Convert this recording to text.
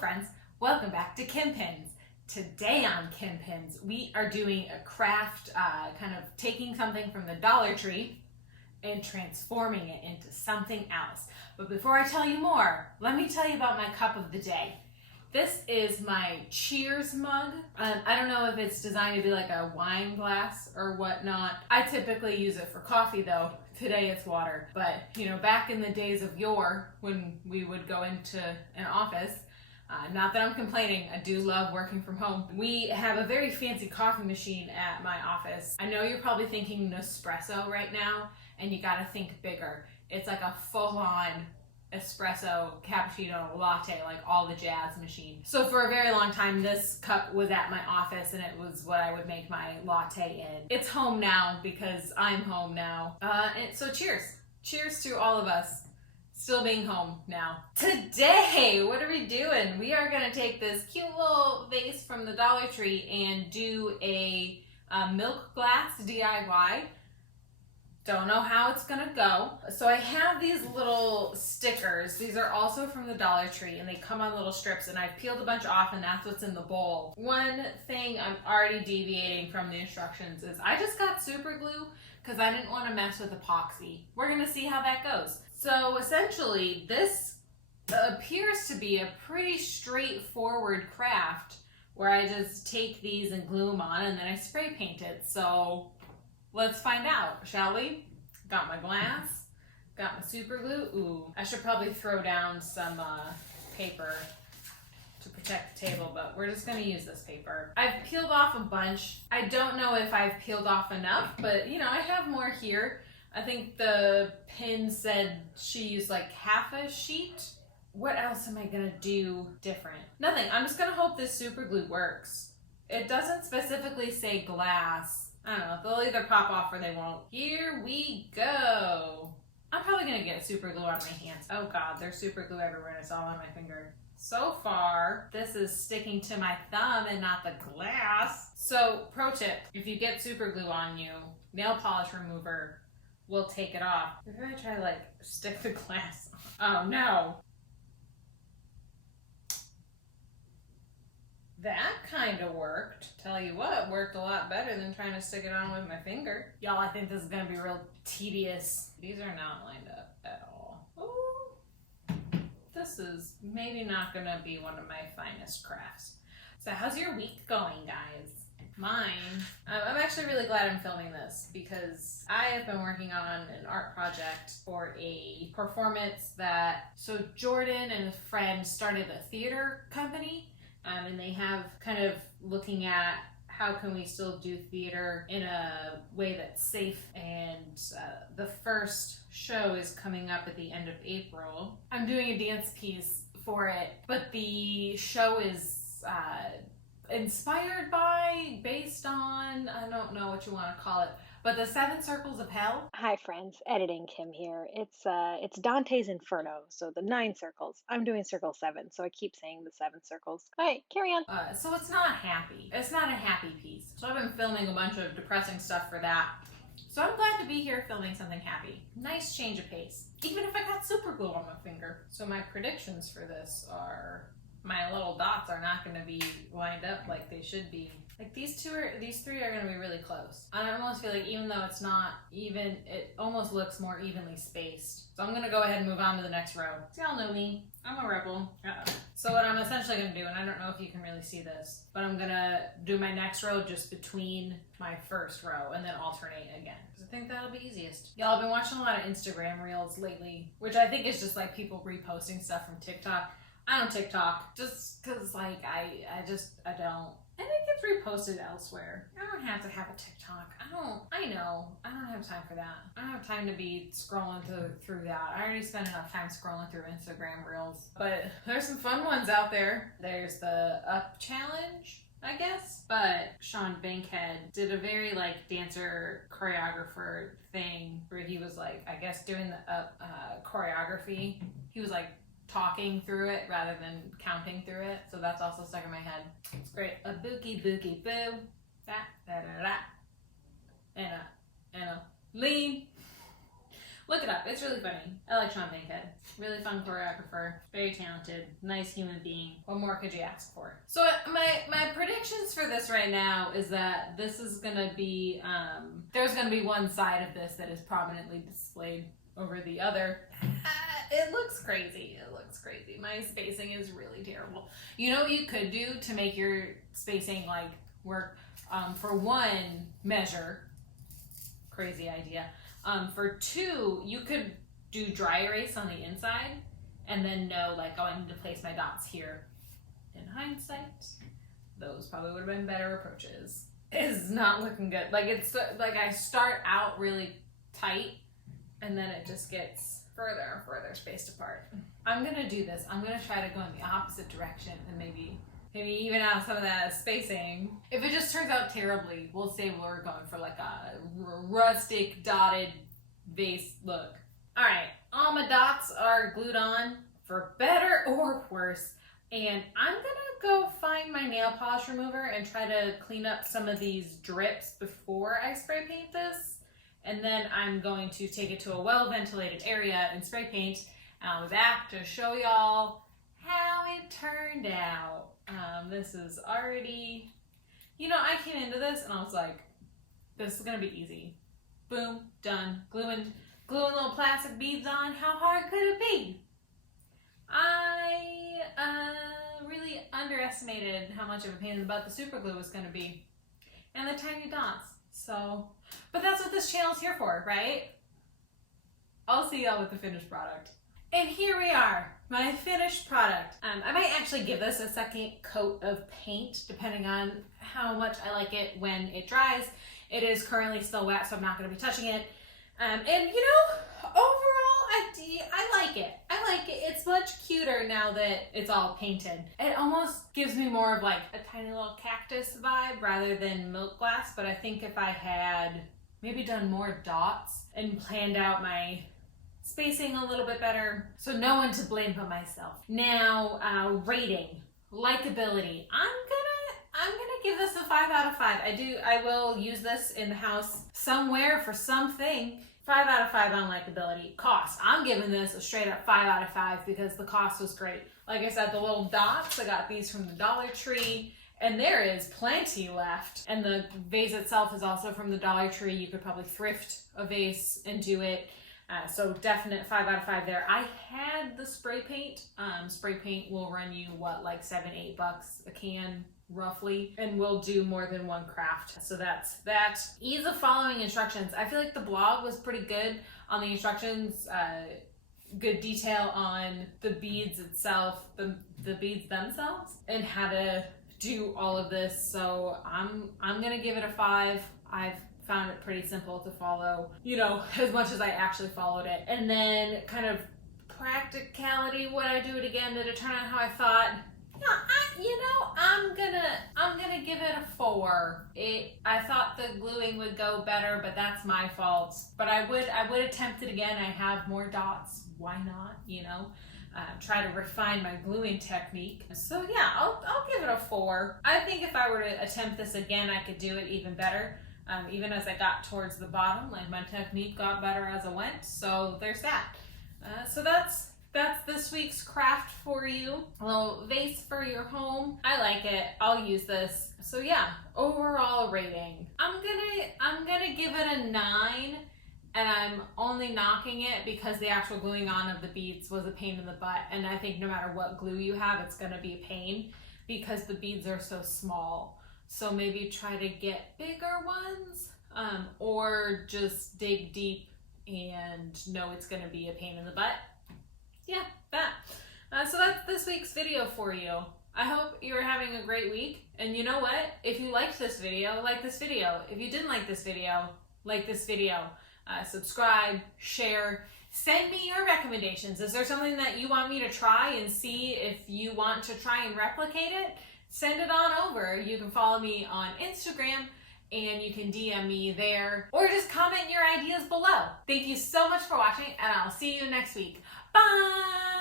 friends, welcome back to Kim Pins. Today on Kim Pins, we are doing a craft, kind of taking something from the Dollar Tree and transforming it into something else. But before I tell you more, let me tell you about my cup of the day. This is my Cheers mug. I don't know if it's designed to be like a wine glass or whatnot. I typically use it for coffee though. Today it's water. But you know, back in the days of yore when we would go into an office, not that I'm complaining, I do love working from home. We have a very fancy coffee machine at my office. I know you're probably thinking Nespresso right now, and you gotta think bigger. It's like a full-on espresso, cappuccino, latte, like all the jazz machine. So for a very long time, this cup was at my office and it was what I would make my latte in. It's home now because I'm home now. And so cheers. Cheers to all of us still being home now. Today, what are we doing? We are gonna take this cute little vase from the Dollar Tree and do a milk glass DIY. Don't know how it's gonna go. So I have these little stickers. These are also from the Dollar Tree and they come on little strips, and I've peeled a bunch off and that's what's in the bowl. One thing I'm already deviating from the instructions is I just got super glue because I didn't want to mess with epoxy. We're gonna see how that goes. So essentially this appears to be a pretty straightforward craft where I just take these and glue them on and then I spray paint it. So let's find out, shall we? Got my glass, got my super glue. Ooh, I should probably throw down some paper to protect the table, but we're just gonna use this paper. I've peeled off a bunch. I don't know if I've peeled off enough, but you know, I have more here. I think the pin said she used like half a sheet. What else am I gonna do different? Nothing, I'm just gonna hope this super glue works. It doesn't specifically say glass. I don't know, they'll either pop off or they won't. Here we go. I'm probably gonna get super glue on my hands. Oh God, there's super glue everywhere and it's all on my finger. So far, this is sticking to my thumb and not the glass. So, pro tip, if you get super glue on you, nail polish remover will take it off. If I try to like stick the glass, oh no. That kind of worked. Tell you what, worked a lot better than trying to stick it on with my finger. Y'all, I think this is gonna be real tedious. These are not lined up at all. Ooh. This is maybe not gonna be one of my finest crafts. So how's your week going, guys? Mine, I'm actually really glad I'm filming this because I have been working on an art project for a performance so Jordan and a friend started a theater company. And they have kind of looking at how can we still do theater in a way that's safe, and the first show is coming up at the end of April. I'm doing a dance piece for it, but the show is inspired by, based on, I don't know what you want to call it, but the 7 Circles of Hell. Hi friends, Editing Kim here. It's Dante's Inferno, so the 9 circles. I'm doing circle 7, so I keep saying the 7 circles. Alright, carry on. So it's not happy. It's not a happy piece. So I've been filming a bunch of depressing stuff for that. So I'm glad to be here filming something happy. Nice change of pace. Even if I got super glue on my finger. So my predictions for this are my little dots are not going to be lined up like they should be. Like these 3 are going to be really close. I almost feel like even though it's not even, it almost looks more evenly spaced. So I'm going to go ahead and move on to the next row. So y'all know me. I'm a rebel. So what I'm essentially going to do, and I don't know if you can really see this, but I'm going to do my next row just between my first row and then alternate again. Because I think that'll be easiest. Y'all have been watching a lot of Instagram reels lately, which I think is just like people reposting stuff from TikTok. I don't TikTok just because like I don't. And it gets reposted elsewhere. I don't have to have a TikTok. I don't have time for that. I don't have time to be scrolling through that. I already spend enough time scrolling through Instagram reels. But there's some fun ones out there. There's the Up Challenge, I guess. But Sean Bankhead did a very like dancer choreographer thing where he was like, I guess doing the Up choreography. He was like talking through it rather than counting through it, so that's also stuck in my head. It's great. A bookie bookie boo, da da da da, and a lean. Look it up. It's really funny. I like Sean Bankhead. Really fun choreographer. Very talented. Nice human being. What more could you ask for? So my predictions for this right now is that this is going to be, there's going to be one side of this that is prominently displayed over the other. It looks crazy. It looks crazy. My spacing is really terrible. You know what you could do to make your spacing like work? For one, measure. Crazy idea. For two, you could do dry erase on the inside and then know like, oh, I need to place my dots here. In hindsight, those probably would have been better approaches. It's not looking good. Like it's like I start out really tight and then it just gets further and further spaced apart. I'm gonna do this. I'm gonna try to go in the opposite direction and maybe even out some of that spacing. If it just turns out terribly, we'll say we're going for like a rustic dotted vase look. All right, all my dots are glued on for better or worse. And I'm gonna go find my nail polish remover and try to clean up some of these drips before I spray paint this. And then I'm going to take it to a well-ventilated area and spray paint. And I'll be back to show y'all how it turned out. This is already, you know, I came into this and I was like, this is gonna be easy. Boom, done. Gluing little plastic beads on. How hard could it be? I really underestimated how much of a pain in the butt the super glue was gonna be. And the tiny dots. So, but that's what this channel's here for, right? I'll see y'all with the finished product. And here we are, my finished product. I might actually give this a second coat of paint, depending on how much I like it when it dries. It is currently still wet, so I'm not gonna be touching it. And you know, overall, I like it. I like it. It's much cuter now that it's all painted. It almost gives me more of like a tiny little cactus vibe rather than milk glass, but I think if I had maybe done more dots and planned out my spacing a little bit better, so no one to blame but myself. Now, rating, likability. I'm gonna give this a 5 out of 5. I will use this in the house somewhere for something. 5 out of 5 on likability. Cost, I'm giving this a straight up 5 out of 5 because the cost was great. Like I said, the little dots, I got these from the Dollar Tree. And there is plenty left. And the vase itself is also from the Dollar Tree. You could probably thrift a vase and do it. So definite 5 out of 5 there. I had the spray paint. Spray paint will run you what, like $7-8 a can roughly, and we'll do more than one craft. So that's that. Ease of following instructions. I feel like the blog was pretty good on the instructions. Good detail on the beads itself, the beads themselves, and how to do all of this. So I'm gonna give it a 5. I've found it pretty simple to follow, you know, as much as I actually followed it. And then kind of practicality, would I do it again? Did it turn out how I thought? No, I'm gonna give it a 4. I thought the gluing would go better, but that's my fault. But I would attempt it again. I have more dots. Why not? You know, try to refine my gluing technique. So yeah, I'll give it a 4. I think if I were to attempt this again, I could do it even better. Even as I got towards the bottom, like my technique got better as I went. So there's that. So that's this week's craft for you. A little vase for your home. I like it. I'll use this. So yeah, overall rating. I'm gonna give it a 9, and I'm only knocking it because the actual gluing on of the beads was a pain in the butt. And I think no matter what glue you have, it's gonna be a pain because the beads are so small. So maybe try to get bigger ones, or just dig deep and know it's gonna be a pain in the butt. Yeah, that. So that's this week's video for you. I hope you're having a great week. And you know what? If you liked this video, like this video. If you didn't like this video, like this video. Subscribe, share, send me your recommendations. Is there something that you want me to try and see if you want to try and replicate it? Send it on over. You can follow me on Instagram and you can DM me there, or just comment your ideas below. Thank you so much for watching, and I'll see you next week. Bye!